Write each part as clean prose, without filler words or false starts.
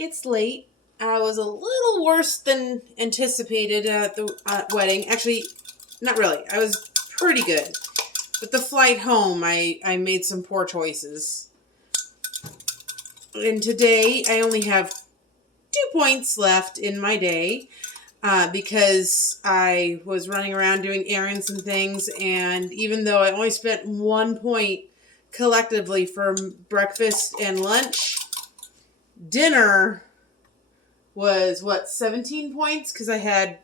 It's late. I was a little worse than anticipated at the wedding. Actually, not really. I was pretty good. But the flight home, I made some poor choices. And today, I only have 2 points left in my day because I was running around doing errands and things. And even though I only spent 1 point collectively for breakfast and lunch, dinner was, 17 points? Because I had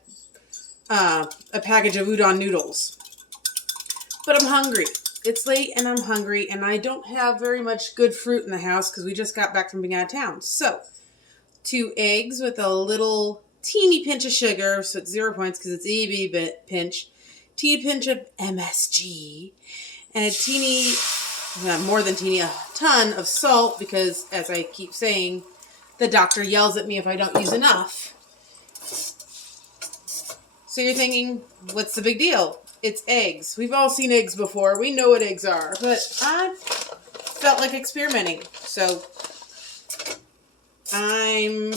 a package of udon noodles. But I'm hungry. It's late and I'm hungry, and I don't have very much good fruit in the house because we just got back from being out of town. So, 2 eggs with a little teeny pinch of sugar, so it's 0 points because it's a bitty pinch. Teeny pinch of MSG, and a teeny, more than teeny, a ton of salt because, as I keep saying, the doctor yells at me if I don't use enough. So you're thinking, what's the big deal? It's eggs. We've all seen eggs before. We know what eggs are. But I felt like experimenting. So I'm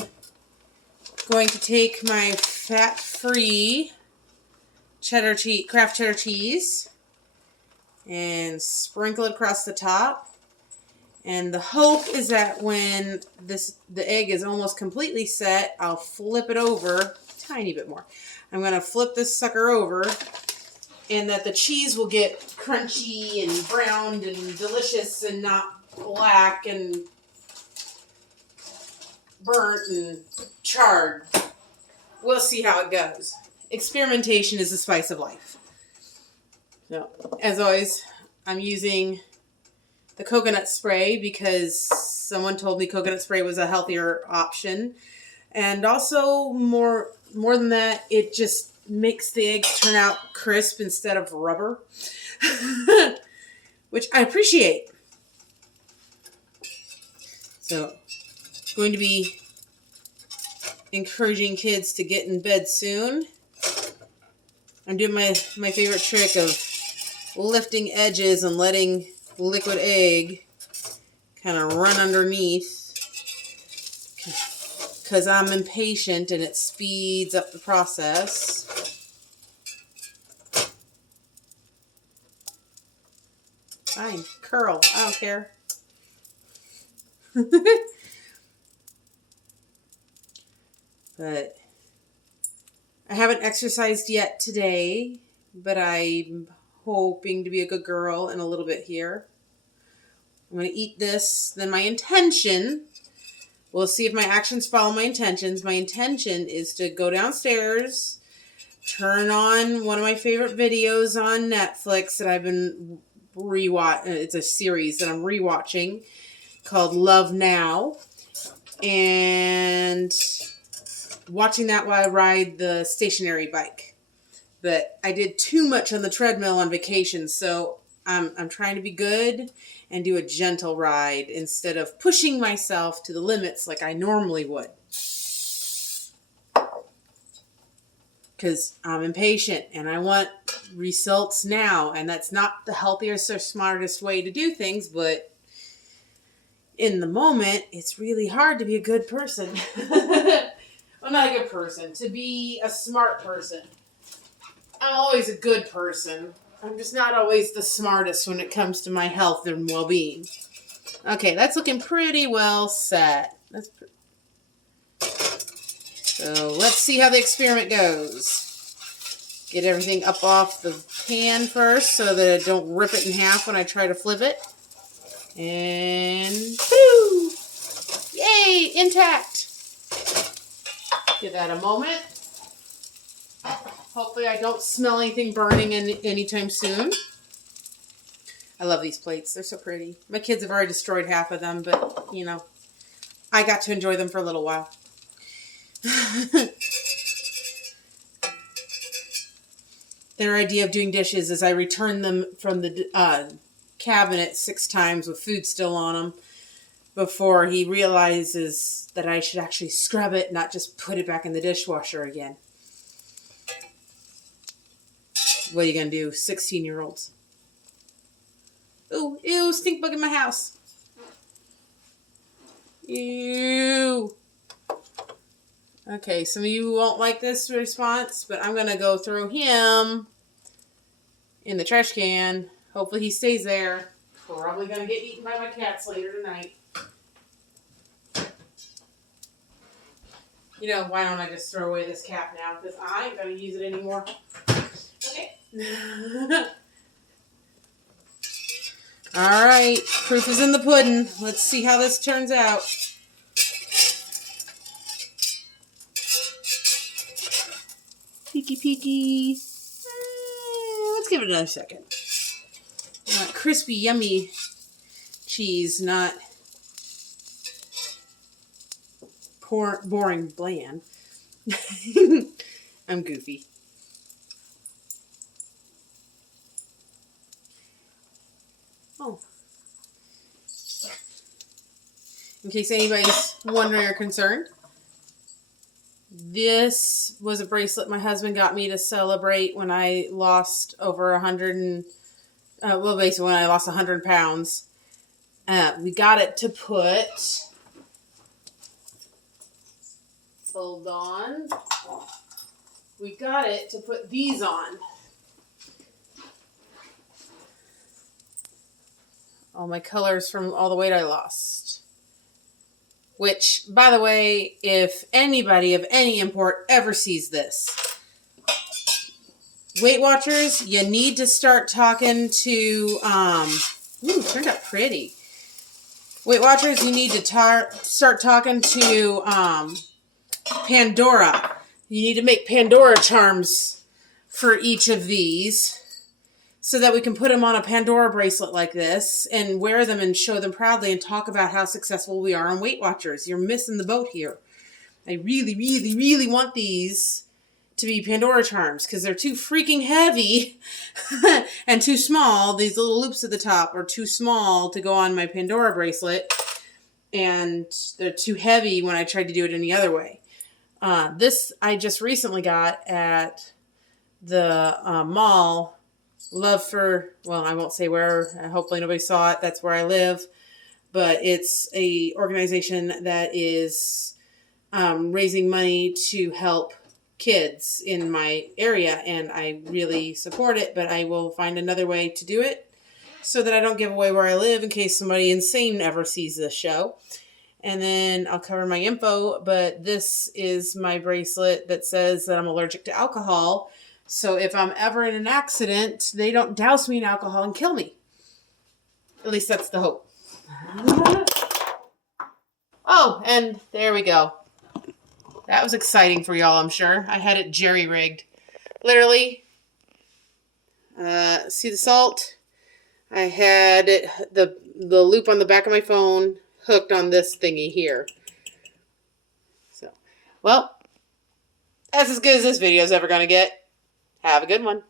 going to take my fat-free Kraft cheddar cheese and sprinkle it across the top. And the hope is that when the egg is almost completely set, I'll flip it over a tiny bit more. I'm going to flip this sucker over, and that the cheese will get crunchy and browned and delicious and not black and burnt and charred. We'll see how it goes. Experimentation is the spice of life. So, as always, I'm using the coconut spray because someone told me coconut spray was a healthier option. And also, more than that, it just makes the eggs turn out crisp instead of rubber. Which I appreciate. So, going to be encouraging kids to get in bed soon. I'm doing my favorite trick of lifting edges and letting liquid egg kind of run underneath because I'm impatient and it speeds up the process. Fine, curl, I don't care. But I haven't exercised yet today, but I'm hoping to be a good girl in a little bit here. I'm going to eat this. Then my intention, we'll see if my actions follow my intentions. My intention is to go downstairs, turn on one of my favorite videos on Netflix that I've been rewatching. It's a series that I'm rewatching called Love Now. And watching that while I ride the stationary bike. But I did too much on the treadmill on vacation, so I'm trying to be good and do a gentle ride instead of pushing myself to the limits like I normally would. Because I'm impatient and I want results now, and that's not the healthiest or smartest way to do things, but in the moment, it's really hard to be a good person. Well, not a good person, to be a smart person. I'm always a good person. I'm just not always the smartest when it comes to my health and well-being. Okay, that's looking pretty well set. So let's see how the experiment goes. Get everything up off the pan first so that I don't rip it in half when I try to flip it. And boo! Yay, intact. Give that a moment. Hopefully I don't smell anything burning anytime soon. I love these plates. They're so pretty. My kids have already destroyed half of them, but, you know, I got to enjoy them for a little while. Their idea of doing dishes is I return them from the cabinet 6 times with food still on them before he realizes that I should actually scrub it, not just put it back in the dishwasher again. What are you going to do, 16-year-olds? Ooh, ew, stink bug in my house. Ew. Okay, some of you won't like this response, but I'm going to go throw him in the trash can. Hopefully he stays there. Probably going to get eaten by my cats later tonight. You know, why don't I just throw away this cap now? Because I ain't going to use it anymore. Okay. All right. Proof is in the pudding. Let's see how this turns out. Peeky peeky. Let's give it another second. Crispy, yummy cheese, not boring, bland. I'm goofy. Oh. In case anybody's wondering or concerned, this was a bracelet my husband got me to celebrate when I lost over 100 and, basically when I lost 100 pounds. We got it to put, hold on, we got it to put these on. All my colors from all the weight I lost. Which, by the way, if anybody of any import ever sees this, Weight Watchers, you need to start talking to, it turned out pretty. Weight Watchers, you need to start talking to Pandora. You need to make Pandora charms for each of these so that we can put them on a Pandora bracelet like this and wear them and show them proudly and talk about how successful we are on Weight Watchers. You're missing the boat here. I really, really, really want these to be Pandora charms because they're too freaking heavy and too small. These little loops at the top are too small to go on my Pandora bracelet, and they're too heavy when I tried to do it any other way. This I just recently got at the mall. Love for, well, I won't say where. Hopefully nobody saw it. That's where I live. But it's a organization that is raising money to help kids in my area, and I really support it, but I will find another way to do it so that I don't give away where I live in case somebody insane ever sees this show. And then I'll cover my info, but this is my bracelet that says that I'm allergic to alcohol. So if I'm ever in an accident, they don't douse me in alcohol and kill me. At least that's the hope. Oh, and there we go. That was exciting for y'all, I'm sure. I had it jerry-rigged. Literally. See the salt? I had it, the loop on the back of my phone hooked on this thingy here. So, well, that's as good as this video is ever going to get. Have a good one.